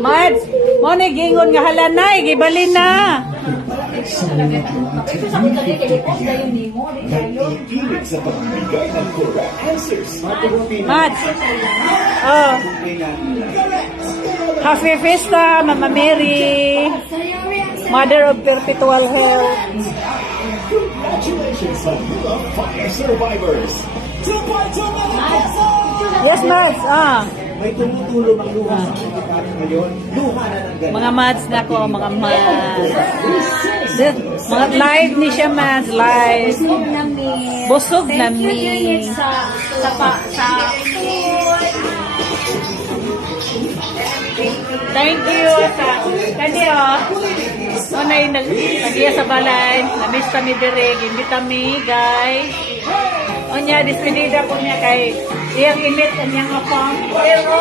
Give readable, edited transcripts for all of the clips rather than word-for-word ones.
Mads, mo ni gingon nga halanay, gibalin na. Mads. Oh. Happy Fiesta, Mama Mary. Mother of Perpetual Health. Congratulations sa mga fire survivors! Yes, Mads. Ah. May tumutulong ang luha sa Pilipinas ngayon. Luha na ng ganun. Mga Mads na ko, mga Mads. Mga live ni siya, Mads. Live. Busog na mi. Thank you. Kani o na yung nagiya sa balay. Namiss kami direk. Imbita mi, guys. O niya, despedida po niya kay iyang imit kanyang apang. Pero,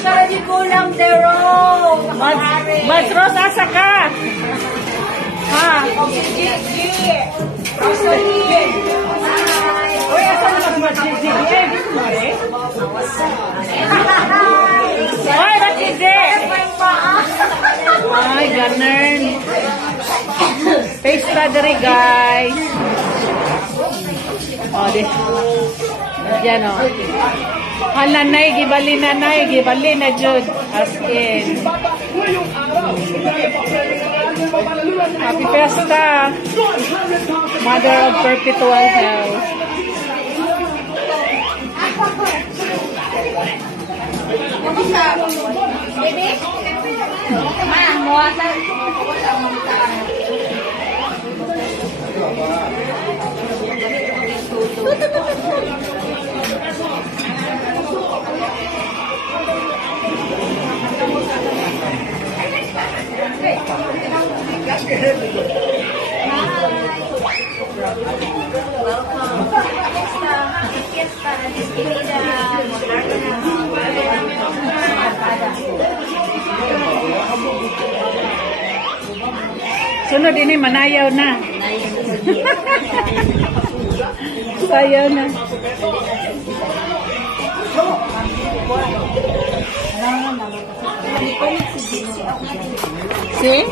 para di kulang, pero. Mads Rose, asa ka? Ha? Uy, asa mo nag-Mads Gigi? Uy, Mads Gigi! Ay, ganun. Face diri, guys. O, di. Diyan, o. Halanay, gibali na, Jud. As in. Happy Fiesta, Mother of Perpetual Health. Kamusta? Baby? Ma, muwasan. Sunod ini manayaw na. Sayaw na. See?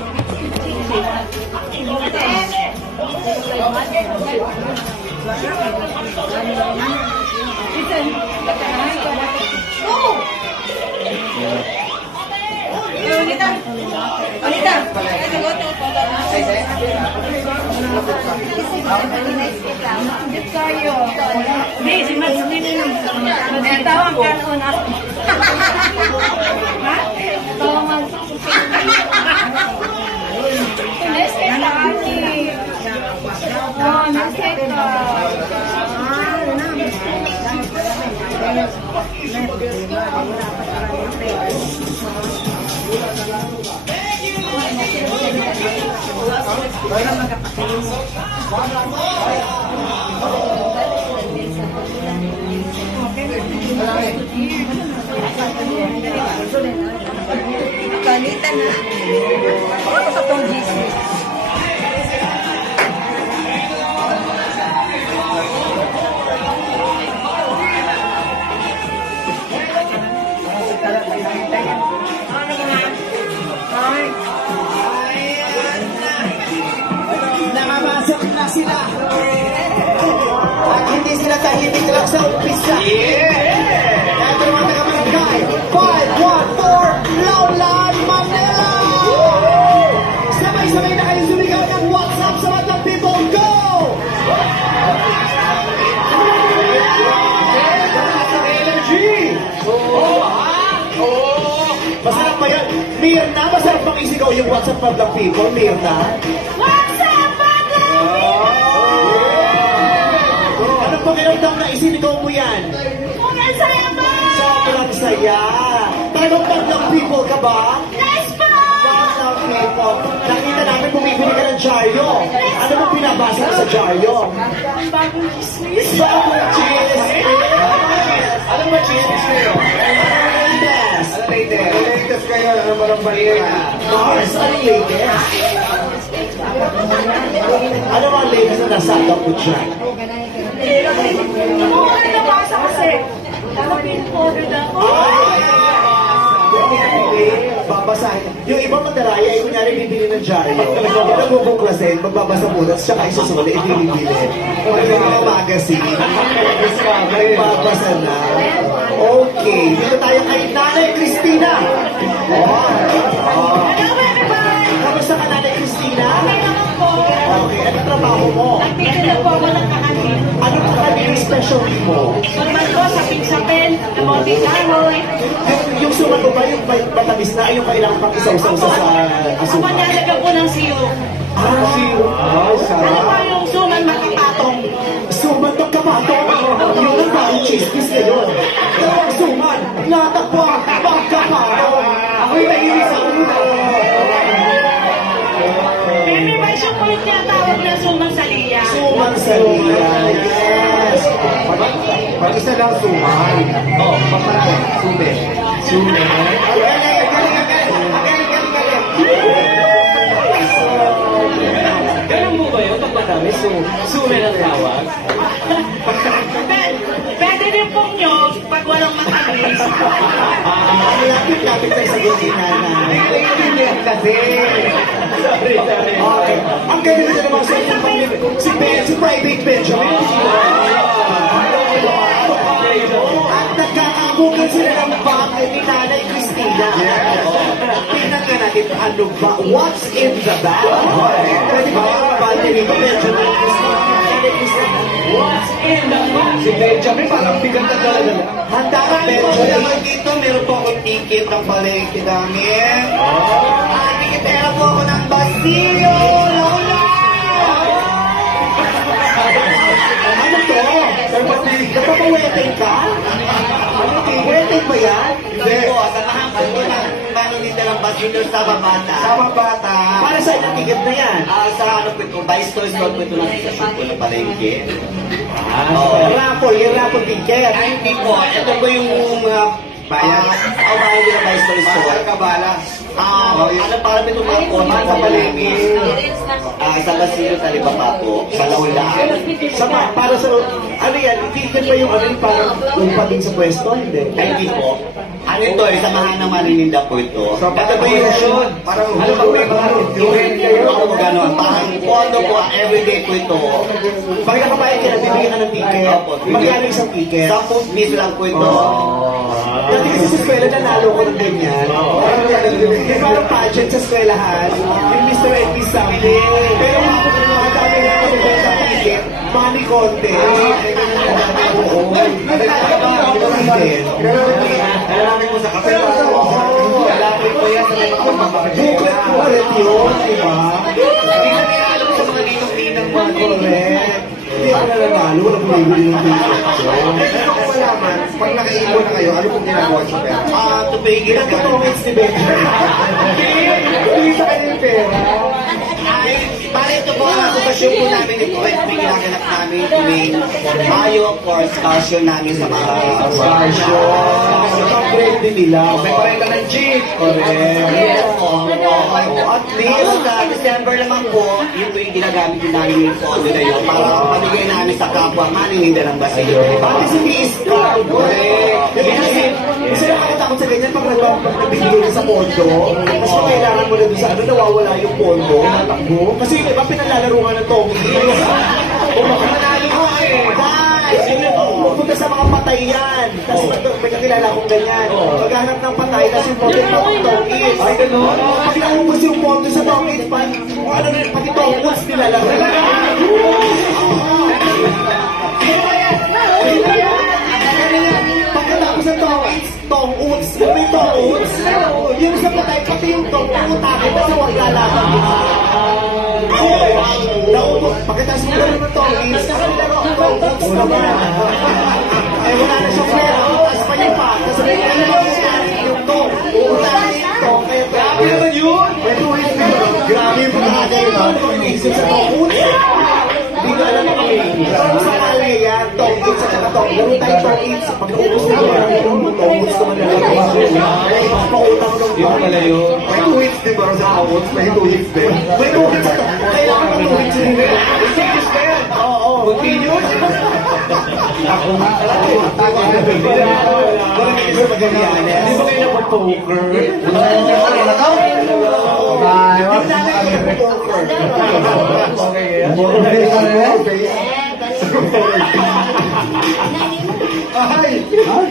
Di, si Mads tawag ka noon. Ha? Tawag Nesketa, Ani. Oh, Nesketa. Kalita na. Ano sa tong GC? Nakamasok na sila. At hindi sila tahimik lang sa umpisa. Ito mga taga-barangay. 514 Laulan, Manila! Sabay-sabay na kayo sumigaw ng WhatsApp sa mga people. Go! Energy! Masarap ba yan? Mirna, masarap bang isigaw yung WhatsApp of the people, Mirna? Anong pakiramdam na isinigaw mo yan? Sobrang saya! Talagang Bandang people ka ba? Yes po! Bandang people. Nakita namin bumibili ka ng dyaryo. Ano mo pinabasa mo sa dyaryo? Bagong chismis. Bagong chismis! Ano ba chismis kayo? Latest! Ano latest? Latest kayo, ano ba ng balita? Mars, ano latest? Ano ang latest na nasakap mo dyan? Oo, ano nabasa kasi. Ano pin-order na ako? Ay! babasahin. Yung ibang madaraya, ay kunyari bibili ng dyaryo. Yung nagbubuklasin, magbabasa muna, tsaka isusulit, ibibili. Yung mga magazine, magbabasa na. Okay, dito tayo kay Nanay Cristina. Kamusta ka, Nanay Cristina? Okay, ano trabaho mo? Nagtitinda po ako ng kakanin. Ano kakanin yung specialty mo? Normal ko, sapin-sapin, kamote kahoy. Yung suman mo ba yung matamis na yung kailangan pang isaw-saw sa Ako asukal? nalaga po ng siyo. Ano pa yung suman makapatong? Suman ng kapatong. Yun ang parang chismis ngayon. Dalawang suman, natakwa, magkapatong. Ako'y naiinis sa una. Baby, ba siya po yung tinatawag na suman sa liya? Suman sa liya. Yes. Pag isa lang suman. Oh, pag marami. Sume. Sume. Ganun mo ba yun? Pag madami, sume ng tawag. Pwede din pong nyo pag walang matamis. Lapit-lapit tayo sa gawin nanay. Naiintindihan kasi. Okay. Ang ganda na naman sa si Private Benjamin. At nagkakabukan sila ng bakit ni Nanay Cristina. Tingnan nga natin ano ba? What's in the bag? Pwede ba yung bati ni Benjamin Cristina? What's in the box? Si Benjamin, parang bigat na talaga. Handa ka, Pero Benjamin. naman dito, meron po akong ticket ng palengke namin. Nakikipera po ako ng Basilio! Lola! Ano to? Nagpapaweteng ka? Ano to? Weteng ba yan? Hindi po, samahan ko po ng manuninda ng Basilio sa Babata. Sama bata. Para saan ang ticket na yan? Sa ano po ito, by store po ito ng sasyon po ng palengke. Raffle, yung raffle ticket. Ay, hindi po. Ito po yung mga bayan. Bayan nila by store. Kabala. Ano para po itong mga konti sa palengke? Sa Basilio, sa Libaba po. Sa Laula. Sama, para sa, ano yan, ticket ba yung ano yung parang umpa din sa pwesto? Hindi. Ay, hindi po. Ano ito eh, samahan ng manuninda po ito. So, Ito po yung Parang ano ba may mga review kayo? Ako gano'n. Parang pondo po, everyday po ito. Pag nakabayad ka na, bibigyan ka ng ticket. Opo. Magkano isang ticket? 10 piso lang po ito. Dati kasi sa eskwela, nanalo ko ng ganyan. Yung parang pageant sa eskwelahan, yung Mr. and Miss Something. Pero mga dami na ako ng ticket, money contest. Oo. Lalaki po sa kape. Lalaki po yan sa mga Booklet ko ulit yun, di ba? Hindi na nila alam sa mga ninong-ninang mga Correct. Hindi ako nanalo, walang bumibili ng ticket. Gusto ko malaman, pag nakaipon na kayo, ano pong ginagawa sa pera? Tupigil ang Nagkatongits ni Benjamin. Hindi sa kanya yung pera. Bale, ito po ang asosasyon po namin ito ay pinaganap namin tuwing Mayo for excursion namin sa mga Ang brand nila. May parenta ng jeep. Yes po. At least sa December naman po, yun po yung ginagamit din namin yung pondo na yun para pamigay namin sa kapwa maninda ng Basilio. Pati si Miss Carl. Kasi nakakatakot sa ganyan pag nagbibigay ka sa pondo, tapos kung kailangan mo na doon sa ano, nawawala yung pondo, natakbo. Kasi yung iba pinalalaro nga ng Tommy. O baka manalo ko eh. Guys, pupunta sa mga patay yan. Tapos may kakilala kong ganyan. Maghanap ng patay, tapos yung pondo mo ng Tommy. Ay, ganun. Pag naubos yung pondo sa Tommy, kung ano na, pati Tommy, nilalaro. Pagkatapos ng tong-uts, may tong-uts, yung sa patay, pati yung tong-uts, takot kasi huwag lalaban. Pagkatapos mo lang ng tong-uts, tong-uts naman. Eh, wala na siyang pera, tapos pa yung pa, tapos may yung tong, uulanin yung tong, kaya grabe naman yun. May tuwid na yun. Grabe yung pagkakagayon. Isip sa tong-uts. Hindi ko alam ang pero sa kanya yan, tong-uts at saka tong. Laro tayo tong-uts. Pag naubos mo yung tong-uts naman na lang. Pautang ng Yung pala yun. May tweets din ba sa tawons? May tweets din. may tong-uts sa tong. Kailangan ng tong-uts yun. Serious na yan. Oo. Continue. Ako nga. Parang hindi sa Magallanes. Hindi ba kayo nag-poker?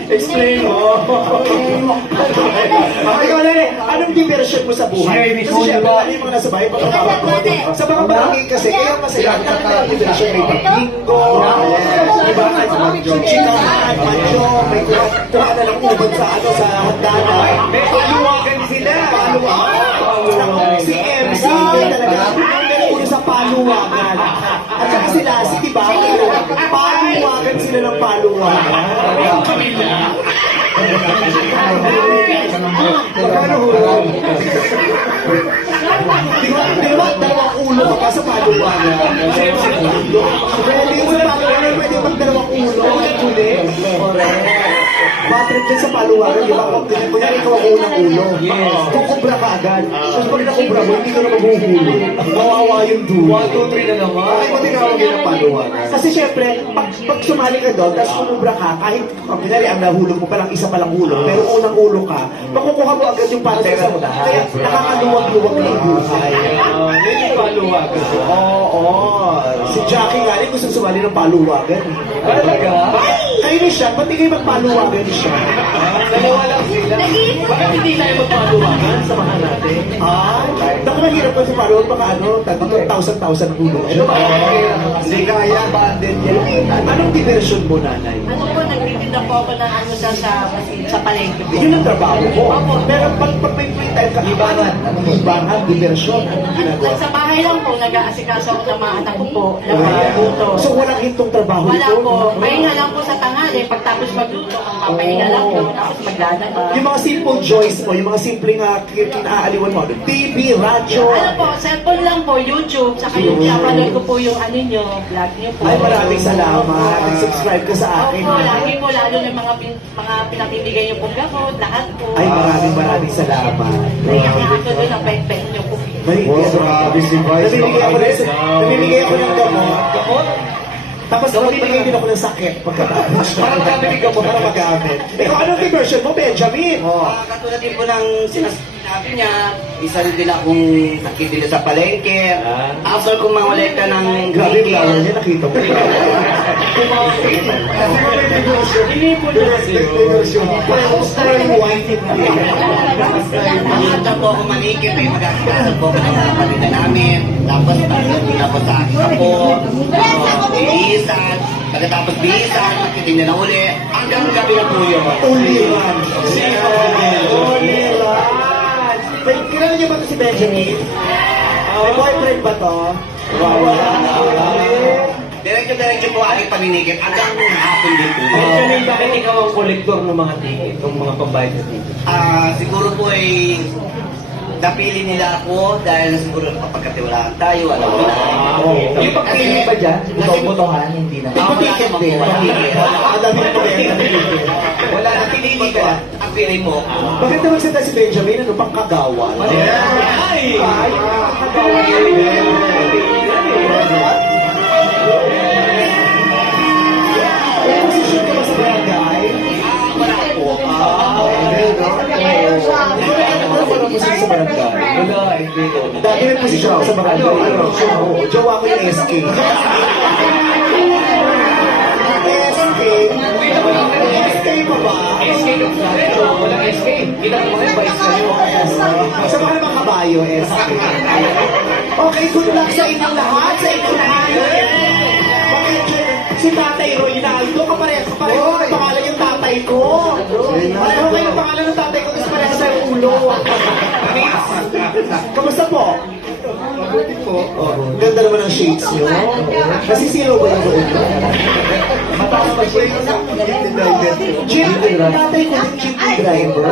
Explain mo. Ikaw na rin, anong diversion mo sa buhay? Kasi syempre, ano yung mga nasa bahay, sa mga barangay kasi, kaya masaya, ang diversion may pag-bingo, diba? Chikahan, mancho, may kuha na lang ubod sa ano, sa hagdanan. May paluwagan sila. Paluwagan. Si MC, talaga, ulo sa paluwagan. At saka sila, si diba, paluwagan sila ng paluwagan. Magkano hulog? Di ba, dalawang ulo ka pa sa paluwagan? Pwede yung paluwagan, pwede magdalawang ulo. Correct. Patrick din sa paluwagan, di ba? Kunyari ikaw ang unang ulo. Kukubra ka agad. Tapos pag nakubra mo, hindi ka na mabuhulo. Mawawa yung dulo. 1, 2, 3 na naman. Bakit mo tinawag yun ang paluwagan? Kasi syempre, pag sumali ka doon, tapos kumubra ka, kahit, kunyari ang nahulog mo palang isa palang ulo, pero unang ulo ka, makukuha mo agad yung para sa isa mo. Kaya nakakaluwag-luwag na yung buhay. Yun yung paluwagan. Oo. Si Jackie nga rin gusto sumali ng paluwagan. Talaga? Kayo siya, pati kayo magpaluwagan siya. Dalawa lang sila. Bakit hindi tayo magpaluwagan? Samahan natin. Naku, mahirap pa sa paluwagan. Baka ano, 1,000 ulo. Ano ba? Hindi kaya, banded yan. Anong diversion mo, nanay? Ano po, nagtitinda po ako ng ano sa palengke po. Yun ang trabaho mo. Pero pag may free time ka, ibangan. Anong ibangan? Diversion? Anong ginagawa? Sa bahay lang po, nag-aasikaso ako ng mga anak ko po. Nagpapaluto. So walang hintong trabaho Wala ito? po. Pahinga lang po sa tanghali. Pagtapos magluto, papahinga lang po. Tapos maglalaba. Yung mga simple joys mo, yung mga simpleng kinaaaliwan mo, TV, radyo. Ano po, cellphone lang po, YouTube. Saka yung pinapanood ko po yung ano nyo, vlog nyo po. Ay, maraming salamat. Nag-subscribe ka sa akin. Opo, lagi po, lalo yung mga pinapibigay nyo pong gamot, lahat po. Ay, maraming salamat. Kaya nga ako doon, ang pek-pek nyo po. Namimigay ako ng gamot. Tapos namimigay din ako ng sakit pagkatapos. Para magamit ka mo, para magamit. Ikaw, anong diversion mo, Benjamin? Katulad din po ng sinasabi niya, isa rin din akong sakit dito sa palengke. After kong mangolekta ng Grabe yung flower green niya, nakita ko. Hindi po niya kasi. Nakita po ako manikip, may magkakasal po ako ng mga kapatid namin. Tapos pagdating na po sa akin ako, bihisan, pagkatapos bihisan, makitin na uli, hanggang gabi na po yun. Uliran. Uliran. Kilala niyo ba ito si Benjamin? May boyfriend ba to? Diretso po aking paminikip hanggang hapon din po. Benjamin, bakit ikaw ang kolektor ng mga ticket, ng mga pambayad sa ticket? Siguro po ay napili nila ako dahil siguro pagkatiwalaan tayo, alam mo na. Yung pagpili ba dyan? Botohan, hindi na. May ticket din. Ang dami na ticket. Wala na pinili ka. Ang pinili mo. Bakit naman sila si Benjamin? Ano pang kagawan? Ay! May posisyon ka ba sa barangay? Wala po. Walang posisyon sa barangay. Wala, hindi ko. Dati may posisyon ako sa barangay. Jowa ko yung SK. SK pa ba? SK ka sa akin, walang SK. Kita ko mga vice kayo. Sa mga naman kabayo, SK. Okay, good luck sa inyong lahat. Sa inyong lahat. Si Tatay Roy Naldo, kapareho ng pangalan yung tatay ko. Ano ba yung pangalan ng tatay ko? Kasi pareho sa ulo. Kamusta po? Mabuti po. Ganda naman ang shades nyo. Nasisilo ba yung ulo? Mataas pa siya yung jeep tatay ko yung jeep driver.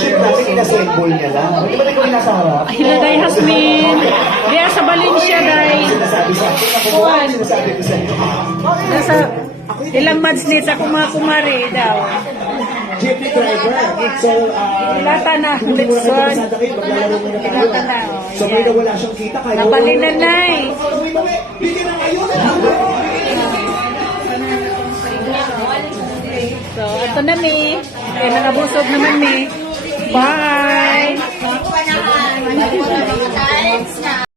Jeep natin inassemble niya lang. Di ba ikaw yung nasa harap? Hilagay Hasmin. Diya sa Valencia, day. Sinasabi sa akin. Ako po ang sinasabi ko sa inyo. Nasa ilang months nito ako mga kumari daw. Jeepney driver. So, Ilata na, Litson. Ilata na. So, may nawala siyang kita. Nabalinan na eh. Bigyan ng ayun. So, ato na mi. Kaya nakabusog naman mi. Bye! Panahan. Wala po na mga times na.